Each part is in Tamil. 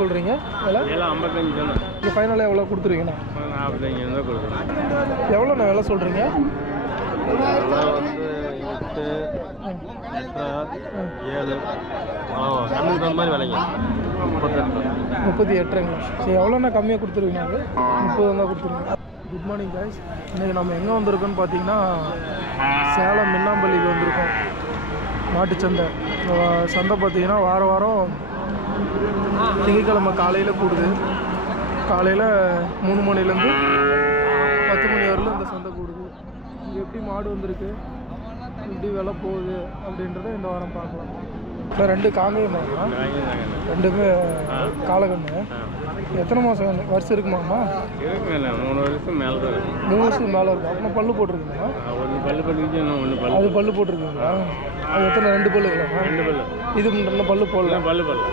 சொல்கிறீங்க விலை? ஐம்பத்தஞ்சு தானே இங்கே ஃபைனலாக எவ்வளோ கொடுத்துருவீங்கண்ணா? நாற்பத்தஞ்சு தான் கொடுக்குறோம். எவ்வளோண்ணா விலை சொல்கிறீங்க எட்டு ஏழு தகுந்த மாதிரி விலைங்க. முப்பத்தி எட்டுங்களா சரி எவ்வளோண்ணா கம்மியாக கொடுத்துருவீங்க முப்பது தான் கொடுத்துருவீங்க. Good morning guys. இன்றைக்கி நம்ம எங்கே வந்திருக்கோம்னு பார்த்தீங்கன்னா சேலம் மின்னாம்பள்ளிக்கு வந்திருக்கோம். மாட்டுச்சந்தை. சந்தை பார்த்தீங்கன்னா வார வாரம் திங்கக்கிழமை காலையில் கூடுது. காலையில் மூணு மணிலேருந்து பத்து மணி வரலும் இந்த சந்தை கூடுது. இங்கே எப்படி மாடு வந்திருக்கு? எப்படி விலை போகுது அப்படின்றத இந்த வாரம் பார்க்கலாம். இப்போ ரெண்டு காங்கேயம் தான் ரெண்டுமே காலக்கண்ணு எத்தனை மாதம் வருஷம் இருக்குமாம்மா? மூணு வருஷம் மேலே தான் மூணு வருஷத்துக்கு மேலே இருக்கும் அப்படின்னா பல்லு போட்டிருக்குங்களா? ஒன்று பல்லு இன்னும் ஒன்று பல்லு அது பல்லு போட்டிருக்குங்களா? அது எத்தனை ரெண்டு பல்லு இல்லைண்ணா ரெண்டு பல்லு. இது இன்னும் பல்லு போடல. பல்லு பல்லு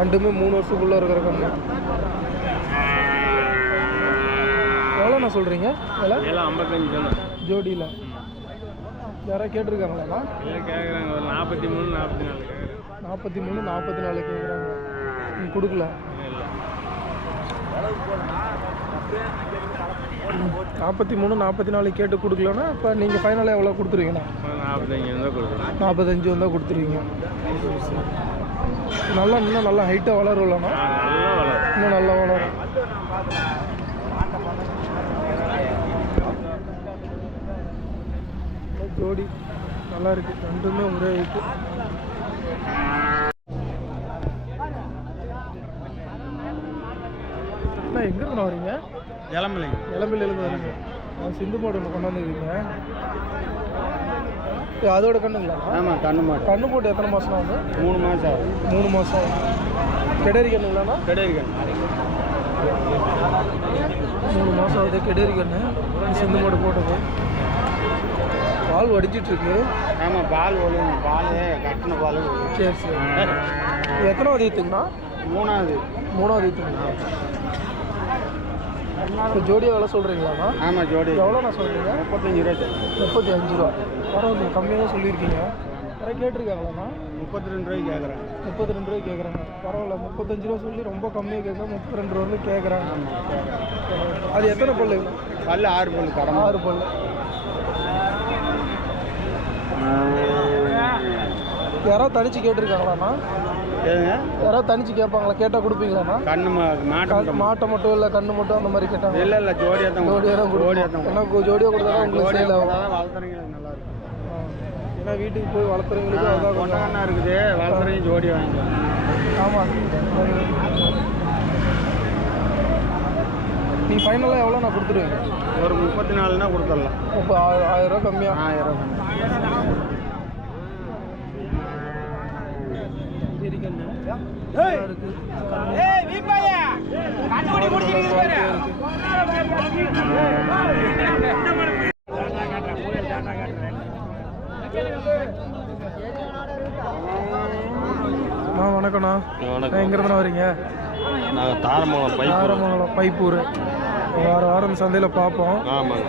ரெண்டுமே மூணு வருஷத்துக்குள்ளே இருக்கிற கண்ணு. எவ்வளோண்ணா சொல்கிறீங்க எல்லாம் ஐம்பத்தஞ்சு ஜோடியில். யாராவது கேட்டிருக்காங்களாண்ணா இல்லை கேட்குறாங்க. ஒரு நாற்பத்தி மூணு நாற்பத்தி நாலு கேட்குறாங்க. நாற்பத்தி மூணு நாற்பத்தி நாலு கேட்குறாங்க. நீ கொடுக்கல? நாற்பத்தி மூணு நாற்பத்தி நாலு கேட்டு கொடுக்கலன்னா இப்போ நீங்கள் ஃபைனலாக எவ்வளோ கொடுத்துருவீங்கண்ணா? நாற்பத்தஞ்சு தான் கொடுக்குறோம் நாற்பத்தஞ்சு வந்தால் கொடுத்துருவீங்க. நல்லா இன்னும் நல்லா ஹைட்டாக வளரும்லண்ணா இன்னும் நல்லா வளரும். ஜோடி. நல்லா இருக்கு. ரெண்டுமே ஒரே ஹைட்டு அண்ணா எங்க இருந்து வரீங்க? இளம்பிள்ளைங்க இளம்பிள்ளையிலேருந்து வரீங்க. நான் சிந்து மாடு ஒன்று கொண்டு வந்துருக்கீங்க. அதோட கண்ணுங்களா? ஆமாம் கண்ணு மாடு. கண்ணு போட்டு எத்தனை மாதம் வந்து மூணு மாதம் ஆகும் மூணு மாதம் கெடேரி கண்ணுங்களாண்ணா? கிடையாது கண்ணு. மூணு மாதம் ஆகுது. கெடேரி கண்ணு. சிந்து மாடு போட்டது. பால் வடிச்சிட்டு இருக்கு ஆமாம் பால் ஒழுங்கு பால் கட்டின பால் சரி சரி. எத்தனாவது ஈத்துங்கண்ணா மூணாவது. மூணாவது ஈத்துங்கண்ணா இப்போ ஜோடியாக எவ்வளோ சொல்கிறீங்களாண்ணா ஆமாம் ஜோடி. எவ்வளோண்ணா சொல்கிறீங்க முப்பத்தஞ்சு ரூபா முப்பத்தி அஞ்சு ரூபா. பரவாயில்ல கம்மியாக தான் சொல்லியிருக்கீங்க. யாராவது கேட்டிருக்காங்களாண்ணா? முப்பத்தி ரெண்டு ரூபாய்க்கு கேட்குறேன் முப்பத்தி ரெண்டு ரூபாய் கேட்குறாங்க பரவாயில்ல முப்பத்தஞ்சு ரூபா சொல்லி ரொம்ப கம்மியாக கேட்குறாங்க முப்பத்தி ரெண்டு ரூபா கேட்குறாங்க அது எத்தனை பல்லு? பல்லு ஆறு பல்லு ஆறு பல்லு. யாராவது தனிச்சு கேட்டிருக்காங்களாண்ணா யாராவது தனிச்சு கேட்பாங்களா? கேட்டால் கொடுப்பீங்களாண்ணா கண்ணு மாட்டு மட்டும் இல்லை கண்ணு மட்டும் அந்த மாதிரி கேட்டாங்க. இல்லை இல்லை ஜோடியாக தான் ஜோடியாக தான் ஜோடியாக தான் ஏன்னா ஜோடியாக கொடுத்தா உங்களுக்கு சேல் ஆகும். வளர்த்துறீங்க நல்லா இருக்கும். ஏன்னா வீட்டுக்கு போய் வளர்த்துறவங்களுக்கு அதான் கொண்டகண்ணா இருக்குது. வளர்த்துறீங்க ஜோடி வாங்கிக்கலாம். ஆமாம் நீ ஃபைனலாக எவ்வளோ நான் கொடுத்துருவேன் ஒரு முப்பத்தி நாலுனா கொடுத்துடலாம். இப்போ ஆ- ஆயிரம் ரூபா கம்மியாக ஆயிரம் ரூபாய் வணக்கண்ணா வணக்கம். எங்கேருந்து வரீங்க? நாங்கள் தாரமங்கலம் பைப் ஆரமங்கலம் பைப்பூர். வார வாரம் சந்தையில் பார்ப்போம். ஆமாங்க.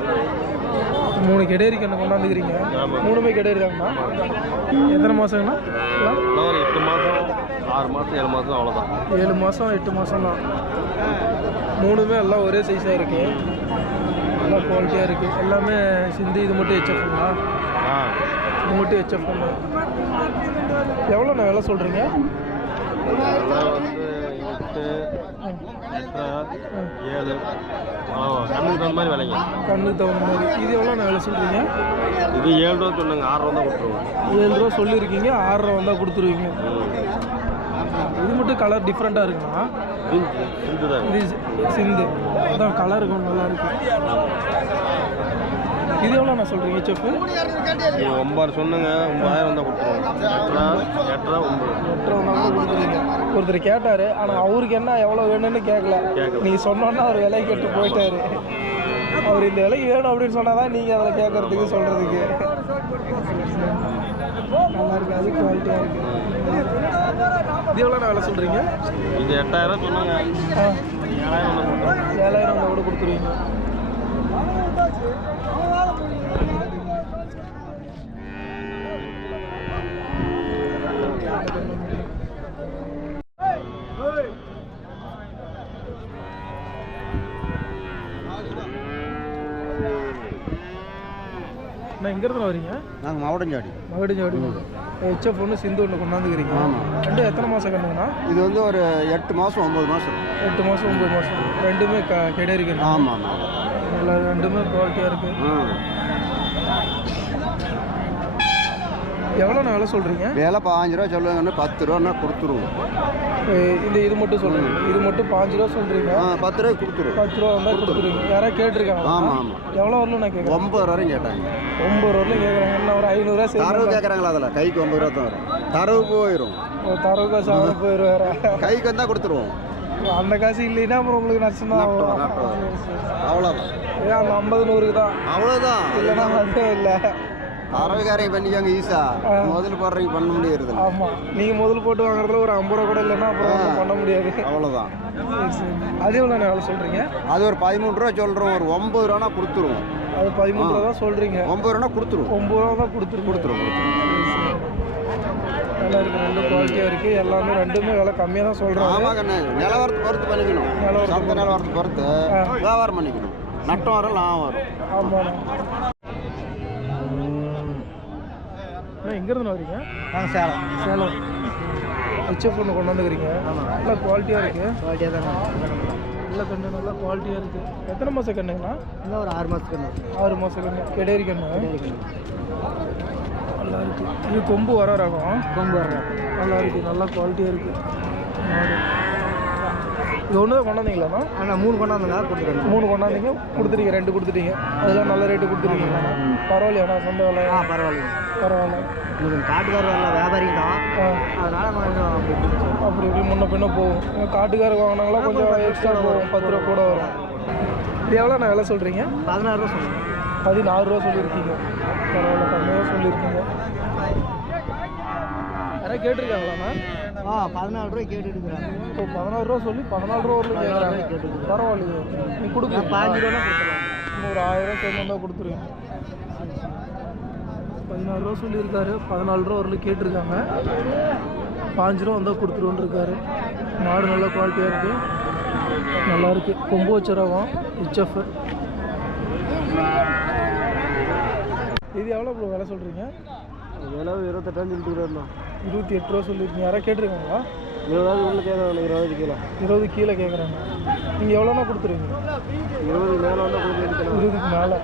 மூணு கெடேரி கண்ணு கொண்டாந்துக்கிறீங்க. மூணுமே கெடேரி தாங்கண்ணா எத்தனை மாதங்கண்ணா ஒரு எட்டு மாதம் ஆறு மாதம் ஏழு மாதம் அவ்வளோதான் ஏழு மாதம் எட்டு மாதம் தான் மூணுமே எல்லாம் ஒரே சைஸாக இருக்கு. நல்லா குவாலிட்டியாக இருக்குது எல்லாமே சிந்தி இது மட்டும் ஹெச்எஃப்ங்களா ஆ. இது மட்டும் ஹெச்எஃப் எவ்வளோண்ணா விலை சொல்கிறீங்க வந்து எட்டு எட்டரை ஏழு. கண்ணுக்கு தகுந்த மாதிரி விலைங்க. கண்ணுக்கு தகுந்த மாதிரி. இது எவ்வளோண்ணா விலை சொல்கிறீங்க இது ஏழு ரூபா சொன்னாங்க ஆறு ரூபா தான் கொடுத்துருவோம். ஏழு ரூபா சொல்லியிருக்கீங்க ஆறு ரூபா வந்தால் கொடுத்துருவீங்க. இது மட்டும் கலர் டிஃப்ரெண்ட்டாக இருக்குண்ணா இது தான் இது சிந்து. அதான் கலர் நல்லா இருக்கு. இது எவ்வளோண்ணா சொல்கிறீங்க செஃப்பு இது ஒம்பது சொன்னாங்க ஒம்பதாயிரம் தான் கொடுத்துருவோம். எட்டரை எட்டரை ஒம்பது எட்டு கொடுத்துருங்க ஒருத்தர் கேட்டார் ஆனால் அவருக்கு என்ன எவ்வளோ வேணும்னு கேட்கல. நீங்கள் சொன்னோன்னா அவர் விலை கேட்டு போயிட்டாரு. அவர் இந்த விலைக்கு வேணும் அப்படின்னு சொன்னால் தான் நீங்கள் அதில் கேட்கறதுக்கு சொல்கிறதுக்கு நல்லா இருக்கு அது குவாலிட்டியாக இருக்கு. இது எவ்வளோ விலை சொல்கிறீங்க இது எட்டாயிரம் சொன்னாங்க ஏழாயிரம் கூட கொடுத்துருவீங்க. எங்கேருந்து வரீங்க? நாங்கள் மாவட்டஞ்சாடி. மகடிஞ்சாடி ஹெச்எஃப் ஒன்று சிந்து ஒன்று கொண்டாந்துக்கிறீங்க. ஆமாம் ரெண்டு எத்தனை மாதம் கண்ணுங்கண்ணா இது வந்து ஒரு எட்டு மாதம் ஒம்பது மாதம் எட்டு மாதம் ஒம்பது மாதம் ரெண்டுமே க கிடையாது ஆமாம் ஆமாம். நல்லா ரெண்டுமே குவாலிட்டியாக இருக்குது ம் எவ்வளோ நான் விலை சொல்கிறீங்க விலை பாஞ்சு ரூபா சொல்லுவாங்கன்னு பத்து ரூபான்னா கொடுத்துருவோம். இந்த இது மட்டும் சொல்லுங்க. இது மட்டும் பாஞ்சு ரூபா சொல்கிறீங்க ஆ பத்து ரூபாய்க்கு கொடுத்துருவோம். பத்து ரூபா வந்தால் கொடுத்துருவீங்க. யாராவது கேட்டிருக்காங்க ஆமாம் ஆமாம் எவ்வளோ வரலும் நான் கேட்குறேன் ஒம்பது ரூபா வரையும் கேட்டாங்க. ஒம்பது வரலும் கேட்குறாங்க என்ன ஒரு ஐநூறுரூவா தரவு சரி கேட்குறாங்களா அதில்? கைக்கு ஒம்பது ரூபா தான் வரும். தரவு போயிடும் தரவு காசு அவங்க போயிடுவாரா கைக்கு வந்தால் கொடுத்துருவோம். அந்த காசு இல்லைன்னா அப்புறம் உங்களுக்கு நஷ்டம் தான். அவ்வளோதான் ஏன் அந்த ஐம்பது நூறுக்கு தான்? அவ்வளோதான் இல்லைன்னா அதுவும் இல்லை. தரவுக்காரையும் பண்ணிக்காங்க ஈஸா. முதல்ல போடுறீங்க பண்ண முடியறது இல்ல. ஆமாம் நீங்கள் முதல் போட்டு வாங்குறதுல ஒரு ஐம்பது ரூபா கூட இல்லைன்னா அப்புறம் பண்ண முடியாது. அவ்வளோதான். அது எவ்வளோ எவ்வளோ சொல்கிறீங்க அது ஒரு பதிமூணு ரூபா சொல்கிறோம் ஒரு ஒம்பது ரூபானா கொடுத்துருவோம். அது பதிமூணு ரூபா தான் சொல்கிறீங்க ஒம்பது ரூபா கொடுத்துருவோம். ஒம்பது ரூபா தான் கொடுத்துரு கொடுத்துருவோம் நல்லா இருக்குது ரெண்டு குவாலிட்டியாக இருக்குது எல்லாமே ரெண்டுமே விலை கம்மியாக தான் சொல்கிறாங்க ஆமாம் கண்ணு நிலவரத்தை பொறுத்து பண்ணிக்கணும். சந்தை நிலவரத்தை பொறுத்து வியாபாரம் பண்ணிக்கணும். நட்டம் வரும் லாபம் வரும். ஆமாண்ணா அண்ணா எங்கேருந்து வரீங்க? நாங்கள் சேலம். சேலம். ஹெச்எஃப் ஒன்று கொண்டு வந்துக்கிறீங்க. நல்லா குவாலிட்டியாக இருக்குது குவாலிட்டியாக தான் நல்ல கண்ணு நல்லா குவாலிட்டியாக இருக்குது எத்தனை மாதம் கண்ணுங்கண்ணா? இன்னும் ஒரு ஆறு மாதத்துக்கு ஆறு மாதம் கண்ணு. கெடேரி கண்ணு. நல்லா இருக்குது இது கொம்பு வர ரகம். கொம்பு வர்றோம் நல்லா இருக்குது நல்லா குவாலிட்டியாக இருக்குது இது ஒன்று தான் கொண்டாந்தீங்களாண்ணா ஆனால் மூணு கொண்டாந்துங்க கொடுத்துருங்க மூணு கொண்டாந்தீங்க. கொடுத்துட்டீங்க. ரெண்டு கொடுத்துட்டீங்க. அதெல்லாம் நல்ல ரேட்டு கொடுத்துருக்கீங்க பரவாயில்லையாண்ணா சொந்த வேலை? ஆ பரவாயில்ல பரவாயில்ல. இது காட்டுக்காரர் எல்லாம் வியாபாரி தான். அதனால் கொஞ்சம் அப்படி இப்படி முன்ன பின்ன போகும். இங்க காட்டுக்காரர் வாங்கினாங்களா கொஞ்சம் எக்ஸ்ட்ரா போகும். பத்து ரூபா கூட வரும். இது எவ்வளோ நான் விலை சொல்கிறீங்க பதினாறு ரூபா சொல்லுங்கள் பதினாறு ரூபா சொல்லியிருக்கீங்க. பரவாயில்ல கம்மியாக சொல்லியிருக்கீங்க. யாராவது கேட்டிருக்காங்களாண்ணா ஆ பதினாலு ரூபாய் இருக்கிறாங்க இப்போ பதினாறு ரூபா சொல்லி பதினாலு ரூபா வரலும் கேட்குறாங்க பரவாயில்லையே. நீ கொடுக்க பாஞ்சு ரூபா ஒரு ஆயிரம் ரூபா சேர்ந்து வந்தால் கொடுத்துருங்க பதினாறு ரூபா சொல்லியிருக்காரு. பதினாலு ரூபா வரலும் கேட்டிருக்காங்க. பாஞ்சு ரூபா வந்தால் கொடுத்துருவோன்னு இருக்காரு மாடு நல்ல குவாலிட்டியாக இருக்குது நல்லா இருக்கு. கொம்பு வச்ச ரகம் ஹெச்எஃப் இது எவ்வளோ ப்ரோ விலை சொல்கிறீங்க விலை இருபத்தெட்டாம் சொல்லிட்டு இருபத்தி எட்டு ரூபா சொல்லியிருக்கீங்க. யாராவது கேட்டிருக்காங்களா? இருபதாவது உள்ள கேட்கணும் இருபது கிலோ. இருபது கீழே கேட்குறாங்க. நீங்கள் எவ்வளோனா கொடுத்துருவீங்க இருபது மேலே வந்து இருபதுக்கு மேலே.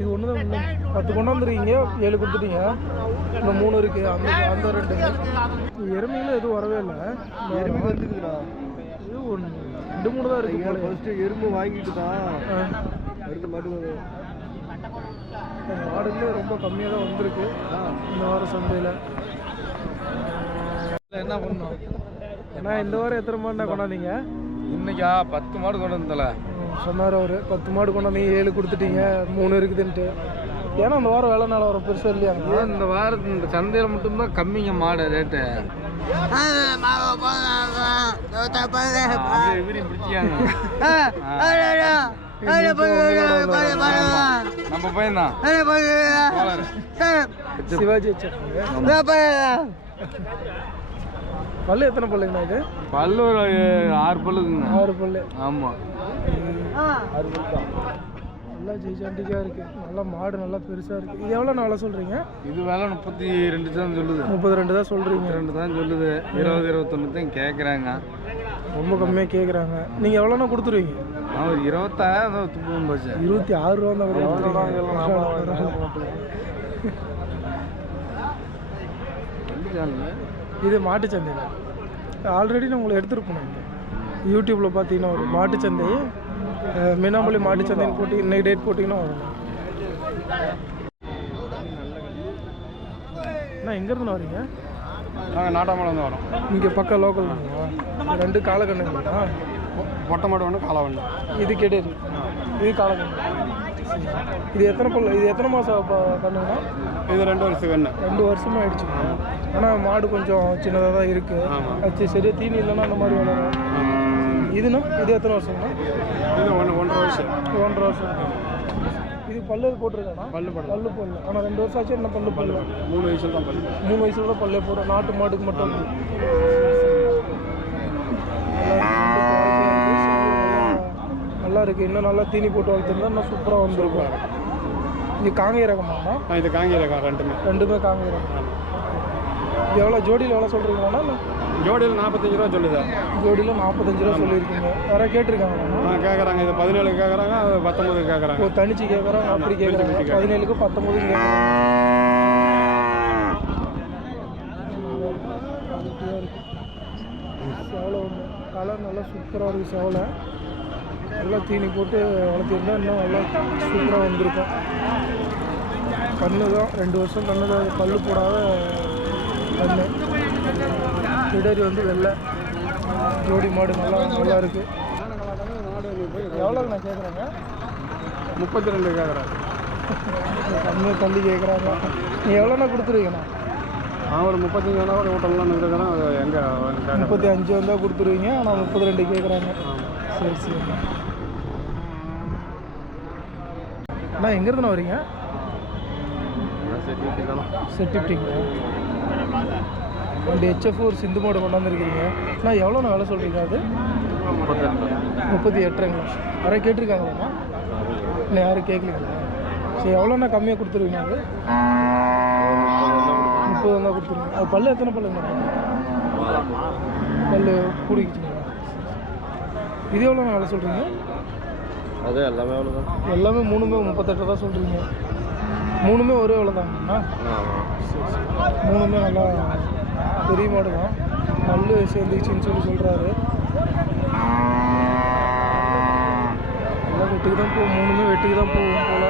இது ஒன்று தான் பத்து கொண்டு வந்துருக்கீங்க ஏழு கொடுத்துட்டீங்க. இந்த மூணு இருக்குது அந்த அந்த ரெண்டு. எருமையில் எதுவும் வரவே இல்லை. எருமை வந்துக்குதுடா இது ஒன்று ரெண்டு மூணு தான் இருக்குது ஃபஸ்ட்டு எறும்பு வாங்கிட்டு தான் மட்டும் மாடுகளே ரொம்ப கம்மியாக தான் வந்திருக்கு. இந்த வாரம் சந்தையில். என்ன பண்ணோம் ஏன்னா இந்த வாரம் எத்தனை மாடுனா கொண்டாந்தீங்க? இன்னைக்கா பத்து மாடு கொண்டு வந்தல சொன்னார் அவர். பத்து மாடு கொண்டாந்தீங்க ஏழு கொடுத்துட்டீங்க மூணு இருக்குதுன்ட்டு. ஏன்னா அந்த வாரம் வேலை நாள் வரும். பெருசாக இல்லையாங்க இந்த வாரத்து இந்த சந்தையில் மட்டும்தான் கம்மிங்க மாடு ரேட்டு. இவரையும் பிடிச்சிக்காங்க. நம்ம பையன் தான் சிவாஜி வச்சிருக்காங்க. பல்லு எத்தனை பல்லுங்கண்ணா இது? பல்லு ஒரு ஆறு பல்லுக்குங்க ஆறு பல்லு. ஆமாம் ஆறு பல்லு தான் நல்லா ஜெய்சாண்டிக்காக இருக்குது நல்லா மாடு நல்லா பெருசாக இருக்குது இது எவ்வளோ நாளாக சொல்கிறீங்க இது விலை முப்பத்தி ரெண்டு தான் சொல்லுது. முப்பது ரெண்டு தான் சொல்கிறீங்க ரெண்டு தான் சொல்லுது. இருபது இருபத்தொன்று தான் கேட்குறாங்க ரொம்ப கம்மியாக கேட்குறாங்க நீங்கள் எவ்வளோனா கொடுத்துருவீங்க? ஒரு இருபத்தாயிரம் தான் போச்சு. இருபத்தி ஆறு ரூபா தான் இது? மாட்டுச் சந்தையில் ஆல்ரெடி நான் உங்களை எடுத்துகிட்டு போனேன் இங்கே யூடியூப்பில் பார்த்தீங்கன்னா ஒரு மாட்டுச் சந்தை அஹ், மீனாம்பள்ளி மாட்டுச் சந்தைன்னு போட்டு இன்னைக்கு டேட் போட்டிங்கன்னா வரும். அண்ணா எங்கேருந்து வரீங்க? நாங்கள் நாட்டாமலை வந்து வரோம். இங்கே பக்கம் லோக்கல் ரெண்டு காலக்கண்ணுங்களா மொட்டை மாடு ஒன்று காலை ஒன்று இது கெடேரி இது காலக்கண்ணு இது எத்தனை பல்ல இது எத்தனை மாதம் கண்ணுங்கண்ணா இது ரெண்டு வருஷம் வேணும். ரெண்டு வருஷமாக ஆயிடுச்சு. ஆனால் மாடு கொஞ்சம் சின்னதாக தான் இருக்குது அது சரியா தீனி இல்லைன்னா அந்த மாதிரி வளரும் இதுனா இது எத்தனை வருஷம்னா? இது ஒன்று ஒன்றரை வருஷம். ஒன்றரை வருஷம். இது பல்லு போட்டிருக்கானா? பல்லு பல்லு பல்லு பல்லு ஆனால் ரெண்டு வருஷம் ஆச்சு என்ன பல்லு பல்லு மூணு வயசுல தான் பல்லு மூணு வயசுல கூட பல்லே போடும் நாட்டு மாட்டுக்கு மட்டும். நல்லா இருக்கு. நல்லா நல்லா இருக்குது இன்னும் நல்லா தீனி போட்டு வளர்த்துருந்தா இன்னும் சூப்பராக வந்திருக்கும். இது காங்கேய ரகமாண்ணா இது காங்கிரக்கா ரெண்டுமே. ரெண்டுமே காங்கேய ரகம் எவ்வளோ ஜோடியில் எவ்வளோ சொல்கிறீங்களாண்ணா ஜோடியில் நாற்பத்தஞ்சு ரூபா சொல்லுதா. ஜோடியில் நாற்பத்தஞ்சு ரூபா சொல்லியிருக்கீங்க. யாராவது கேட்டிருக்காங்களாண்ணா ஆ கேட்குறாங்க இது பதினேழு கேட்குறாங்க பத்தொம்பது கேட்குறாங்க இப்போ தனிச்சு கேட்குறாங்க அப்படி கேட்குறாங்க பதினேழுக்கு பத்தொம்பது சேவலை ஒன்று கலர் நல்லா சூப்பராக இருக்குது சேவலை. நல்லா தீனி போட்டு வளர்த்திருந்தா இன்னும் நல்லா சூப்பராக வந்திருக்கும். கண்ணு தான் ரெண்டு வருஷம் கண்ணு தான் பல்லு போடாத கண்ணு. பிடரி வந்து வெள்ளை. ஜோடி மாடு நல்லா நல்லா இருக்குது எவ்வளோக்கு நான் கேட்குறேங்க முப்பத்தி ரெண்டு கேட்குறாங்க கம்மியாக தள்ளி கேட்குறாங்க நீ எவ்வளோண்ணா கொடுத்துருவீங்கண்ணா? நான் ஒரு முப்பத்தஞ்சு வேணா ஒரு ஹோட்டல்லாம் இருக்கிறேன் அது எங்கே முப்பத்தி அஞ்சு வந்தால் கொடுத்துருவீங்க ஆனால் முப்பத்தி ரெண்டு கேட்குறாங்க சரி சரி. அண்ணா எங்கேருந்துண்ணா வரீங்க? செட்டிப்டிங்களா ரெண்டு ஹெச்எஃப் ஒரு சிந்து மாடு கொண்டாந்துருக்கீங்க அண்ணா எவ்வளோண்ணா வேலை சொல்கிறீங்க அது? முப்பத்தி எட்டுங்களா யாராவது கேட்டிருக்காங்களாண்ணா இல்லை யாரும் கேட்கலீங்களா? சரி எவ்வளோண்ணா கம்மியாக கொடுத்துருவீங்க அது? முப்பது தான் கொடுத்துருங்க அது பல்லு எத்தனை பல்லுங்க பல்லு கூடிக்கிச்சுங்களா? இது எவ்வளோண்ணா வேலை சொல்கிறீங்க அது எல்லாமே அவ்வளோதான் எல்லாமே மூணுமே முப்பத்தெட்டு தான் சொல்கிறீங்க மூணுமே ஒரே எவ்வளோ தாங்கண்ணா மூணுமே நல்லா பெரிய மாடு தான் நல்ல சேர்ந்துச்சுன்னு சொல்லி சொல்கிறாரு எல்லாம் வெட்டுக்கு தான் போகும் மூணுமே வெட்டுக்கு தான் போகும் போல்.